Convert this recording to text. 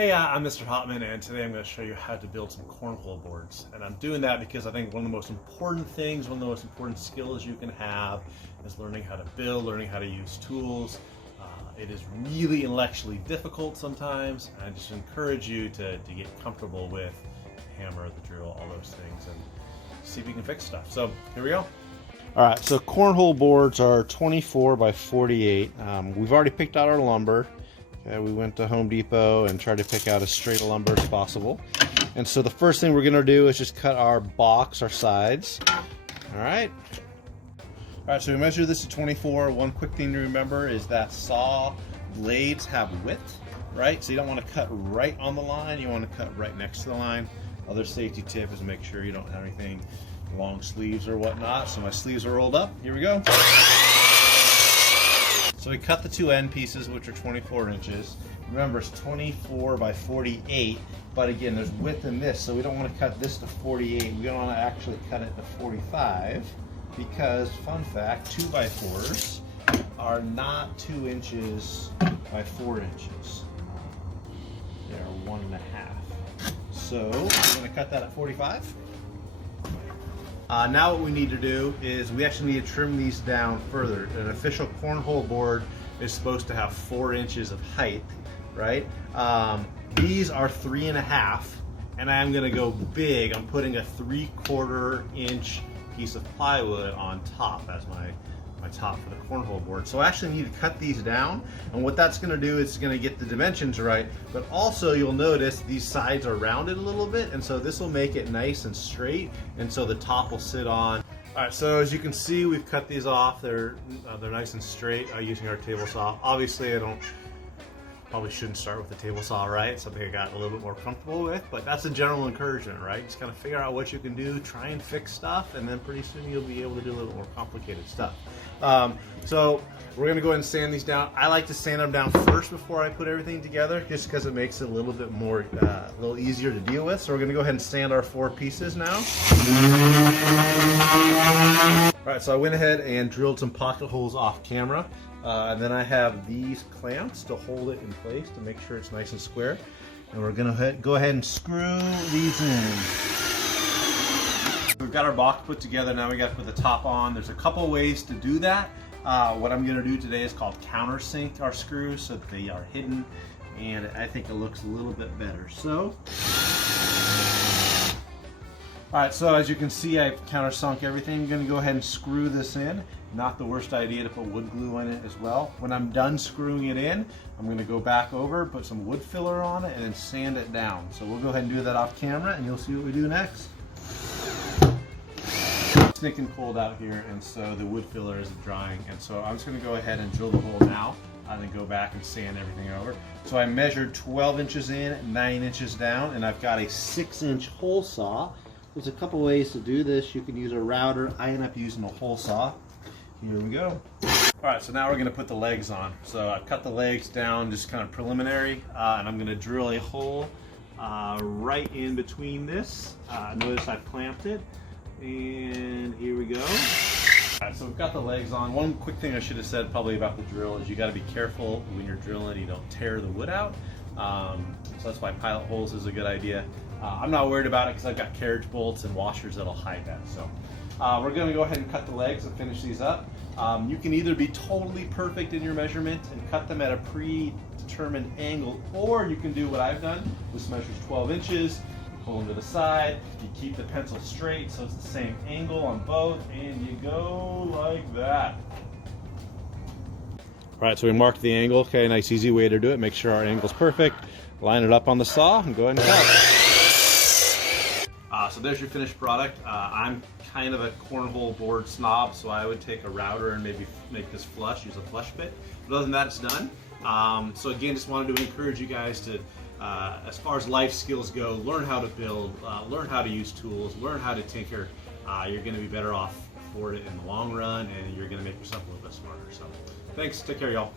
Hey, I'm Mr. Hottman, and today I'm going to show you how to build some cornhole boards. And I'm doing that because I think one of the most important things, one of the most important skills you can have is learning how to build, learning how to use tools. It is really intellectually difficult sometimes, and I just encourage you to get comfortable with the hammer, the drill, all those things, and see if you can fix stuff. So here we go. All right, so cornhole boards are 24 by 48. We've already picked out our lumber. We went to Home Depot and tried to pick out as straight a lumber as possible. And so the first thing we're gonna do is just cut our box, our sides. All right. All right, so we measure this to 24. One quick thing to remember is that saw blades have width, right? So you don't wanna cut right on the line, you wanna cut right next to the line. Other safety tip is make sure you don't have anything long sleeves or whatnot. So my sleeves are rolled up, here we go. So we cut the two end pieces, which are 24 inches. Remember, it's 24 by 48, but again, there's width in this, so we don't want to cut this to 48. We don't want to actually cut it to 45, because, fun fact, 2x4s are not 2 inches by 4 inches. They're 1.5. So we're going to cut that at 45. Now what we need to do is we actually need to trim these down further. An official cornhole board is supposed to have 4 inches of height, right? These are 3.5, and I'm gonna go big. I'm putting a 3/4 inch piece of plywood on top as my top for the cornhole board. So I actually need to cut these down, and what that's gonna do is gonna get the dimensions right, but also you'll notice these sides are rounded a little bit, and so this will make it nice and straight, and so the top will sit on. All right, so as you can see, we've cut these off. They're nice and straight using our table saw. Obviously, probably shouldn't start with the table saw, right? Something I got a little bit more comfortable with, but that's a general encouragement, right? Just kind of figure out what you can do, try and fix stuff, and then pretty soon you'll be able to do a little more complicated stuff. So we're gonna go ahead and sand these down. I like to sand them down first before I put everything together, just because it makes it a little bit more, a little easier to deal with. So we're gonna go ahead and sand our 4 pieces now. All right, so I went ahead and drilled some pocket holes off camera. And then I have these clamps to hold it in place to make sure it's nice and square. And we're gonna go ahead and screw these in. We've got our box put together, now we gotta put the top on. There's a couple ways to do that. What I'm gonna do today is called countersink our screws so that they are hidden, and I think it looks a little bit better. So, all right, so as you can see, I've countersunk everything. I'm gonna go ahead and screw this in. Not the worst idea to put wood glue in it as well. When I'm done screwing it in, I'm gonna go back over, put some wood filler on it, and then sand it down. So we'll go ahead and do that off camera, and you'll see what we do next. It's nick and cold out here, and so the wood filler isn't drying, and so I'm just gonna go ahead and drill the hole now, and then go back and sand everything over. So I measured 12 inches in, 9 inches down, and I've got a 6-inch hole saw. There's a couple ways to do this. You can use a router. I end up using a hole saw. Here we go. All right, so now we're gonna put the legs on. So I've cut the legs down, just kind of preliminary, and I'm gonna drill a hole right in between this. Notice I've clamped it, and here we go. All right, so we've got the legs on. One quick thing I should have said probably about the drill is you gotta be careful when you're drilling, you don't tear the wood out. So that's why pilot holes is a good idea. I'm not worried about it because I've got carriage bolts and washers that'll hide that. So we're going to go ahead and cut the legs and finish these up. You can either be totally perfect in your measurement and cut them at a predetermined angle, or you can do what I've done. This measures 12 inches, pull them to the side, you keep the pencil straight so it's the same angle on both, and you go like that. All right, so we marked the angle. Okay, nice easy way to do it. Make sure our angle's perfect. Line it up on the saw and go ahead and cut. So there's your finished product. I'm kind of a cornhole board snob, so I would take a router and maybe make this flush, use a flush bit. But other than that, it's done. So again, just wanted to encourage you guys to, as far as life skills go, learn how to build, learn how to use tools, learn how to tinker. You're gonna be better off for it in the long run, and you're gonna make yourself a little bit smarter. So thanks, take care, y'all.